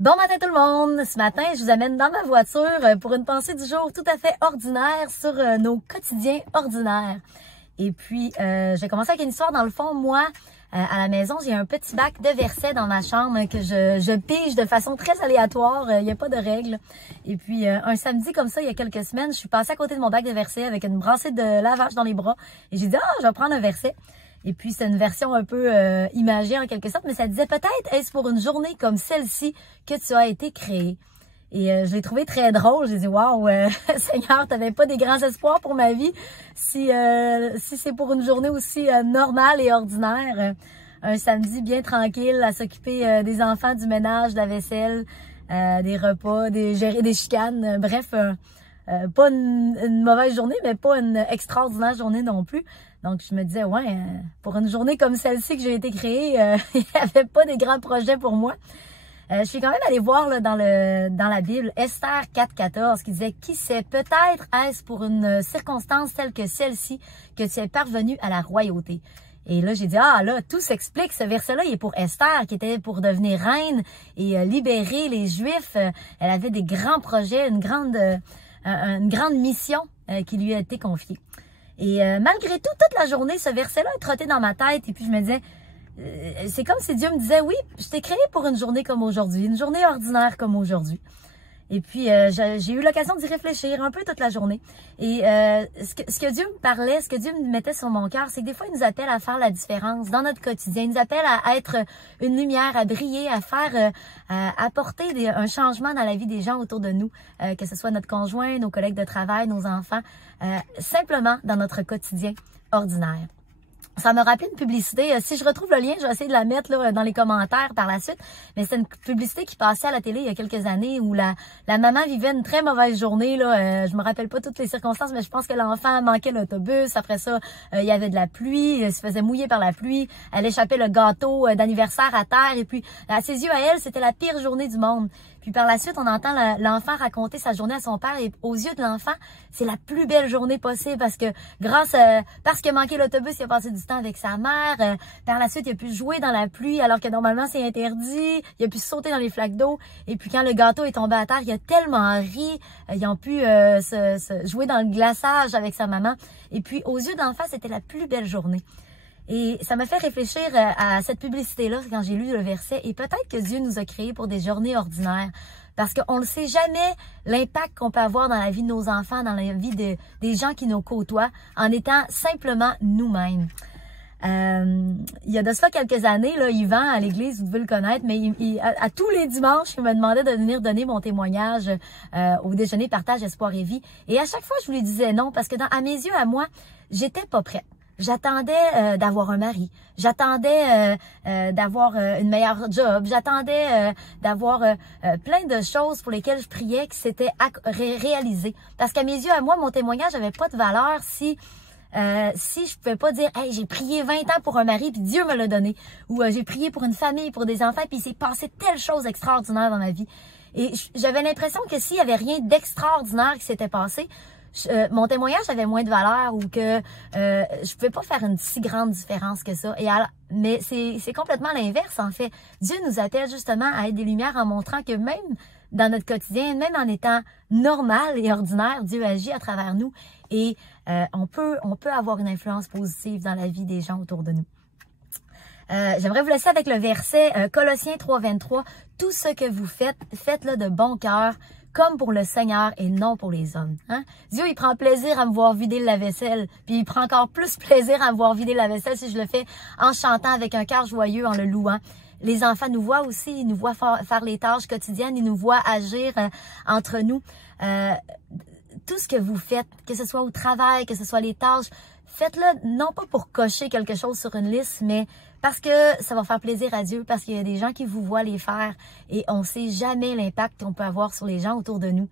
Bon matin tout le monde! Ce matin, je vous amène dans ma voiture pour une pensée du jour tout à fait ordinaire sur nos quotidiens ordinaires. Et puis, j'ai commencé avec une histoire. Dans le fond, moi, à la maison, j'ai un petit bac de versets dans ma chambre que je pige de façon très aléatoire. Il n'y a pas de règles. Et puis, un samedi comme ça, il y a quelques semaines, je suis passée à côté de mon bac de versets avec une brassée de lavage dans les bras. Et j'ai dit, je vais prendre un verset. Et puis, c'est une version un peu imagée en quelque sorte, mais ça disait peut-être est-ce pour une journée comme celle-ci que tu as été créé. Et je l'ai trouvé très drôle. J'ai dit, waouh, Seigneur, t'avais pas des grands espoirs pour ma vie si c'est pour une journée aussi normale et ordinaire. Un samedi bien tranquille à s'occuper des enfants, du ménage, de la vaisselle, des repas, gérer des chicanes. Bref, pas une mauvaise journée, mais pas une extraordinaire journée non plus. Donc, je me disais, pour une journée comme celle-ci que j'ai été créée, il n'y avait pas des grands projets pour moi. Je suis quand même allée voir là, dans la Bible, Esther 4,14, qui disait, qui sait, peut-être est-ce pour une circonstance telle que celle-ci que tu es parvenu à la royauté. Et là, j'ai dit, là, tout s'explique. Ce verset-là, il est pour Esther, qui était pour devenir reine et libérer les Juifs. Elle avait des grands projets, une grande mission qui lui a été confiée. Et malgré tout, toute la journée, ce verset-là a trotté dans ma tête. Et puis, je me disais, c'est comme si Dieu me disait, oui, je t'ai créé pour une journée comme aujourd'hui, une journée ordinaire comme aujourd'hui. Et puis, j'ai eu l'occasion d'y réfléchir un peu toute la journée. Et ce que Dieu me parlait, ce que Dieu me mettait sur mon cœur, c'est que des fois, il nous appelle à faire la différence dans notre quotidien. Il nous appelle à être une lumière, à briller, à faire, à apporter un changement dans la vie des gens autour de nous, que ce soit notre conjoint, nos collègues de travail, nos enfants, simplement dans notre quotidien ordinaire. Ça m'a rappelé une publicité. Si je retrouve le lien, je vais essayer de la mettre là, dans les commentaires par la suite. Mais c'est une publicité qui passait à la télé il y a quelques années où la maman vivait une très mauvaise journée. Là. Je me rappelle pas toutes les circonstances, mais je pense que l'enfant manquait l'autobus. Après ça, il y avait de la pluie. Elle se faisait mouiller par la pluie. Elle échappait le gâteau d'anniversaire à terre. Et puis, à ses yeux, à elle, c'était la pire journée du monde. Puis par la suite, on entend l'enfant raconter sa journée à son père et aux yeux de l'enfant, c'est la plus belle journée possible parce que parce qu'il a manqué l'autobus, il a passé du temps avec sa mère. Par la suite, il a pu jouer dans la pluie alors que normalement c'est interdit. Il a pu sauter dans les flaques d'eau. Et puis quand le gâteau est tombé à terre, il a tellement ri. Ils ont pu jouer dans le glaçage avec sa maman. Et puis aux yeux d'enfant, c'était la plus belle journée. Et ça m'a fait réfléchir à cette publicité-là quand j'ai lu le verset. Et peut-être que Dieu nous a créés pour des journées ordinaires. Parce qu'on ne sait jamais l'impact qu'on peut avoir dans la vie de nos enfants, dans la vie des gens qui nous côtoient, en étant simplement nous-mêmes. Il y a de cela quelques années, là, Yvan, à l'église, vous devez le connaître, mais à tous les dimanches, il me demandait de venir donner mon témoignage au déjeuner partage espoir et vie. Et à chaque fois, je lui disais non, parce que à mes yeux, à moi, j'étais pas prête. J'attendais d'avoir un mari, j'attendais d'avoir une meilleure job, j'attendais d'avoir plein de choses pour lesquelles je priais que c'était réalisé. Parce qu'à mes yeux, à moi, mon témoignage n'avait pas de valeur si je pouvais pas dire hey, j'ai prié 20 ans pour un mari puis Dieu me l'a donné, ou j'ai prié pour une famille, pour des enfants puis il s'est passé telle chose extraordinaire dans ma vie. Et j'avais l'impression que s'il y avait rien d'extraordinaire qui s'était passé, mon témoignage avait moins de valeur ou que je pouvais pas faire une si grande différence que ça. Mais c'est complètement l'inverse en fait. Dieu nous appelle justement à être des lumières en montrant que même dans notre quotidien, même en étant normal et ordinaire, Dieu agit à travers nous et on peut avoir une influence positive dans la vie des gens autour de nous. J'aimerais vous laisser avec le verset Colossiens 3,23. Tout ce que vous faites, faites-le de bon cœur, comme pour le Seigneur et non pour les hommes. Hein? Dieu, il prend plaisir à me voir vider la vaisselle, puis il prend encore plus plaisir à me voir vider la vaisselle si je le fais en chantant avec un cœur joyeux, en le louant. Les enfants nous voient aussi, ils nous voient faire les tâches quotidiennes, ils nous voient agir entre nous. Tout ce que vous faites, que ce soit au travail, que ce soit les tâches, faites-le non pas pour cocher quelque chose sur une liste, mais parce que ça va faire plaisir à Dieu, parce qu'il y a des gens qui vous voient les faire et on ne sait jamais l'impact qu'on peut avoir sur les gens autour de nous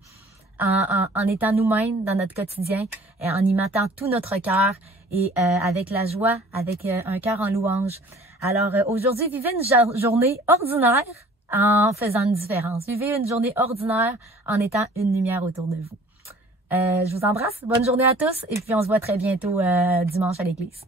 en étant nous-mêmes dans notre quotidien, et en y mettant tout notre cœur et avec la joie, avec un cœur en louange. Alors aujourd'hui, vivez une journée ordinaire en faisant une différence. Vivez une journée ordinaire en étant une lumière autour de vous. Je vous embrasse. Bonne journée à tous et puis on se voit très bientôt dimanche à l'église.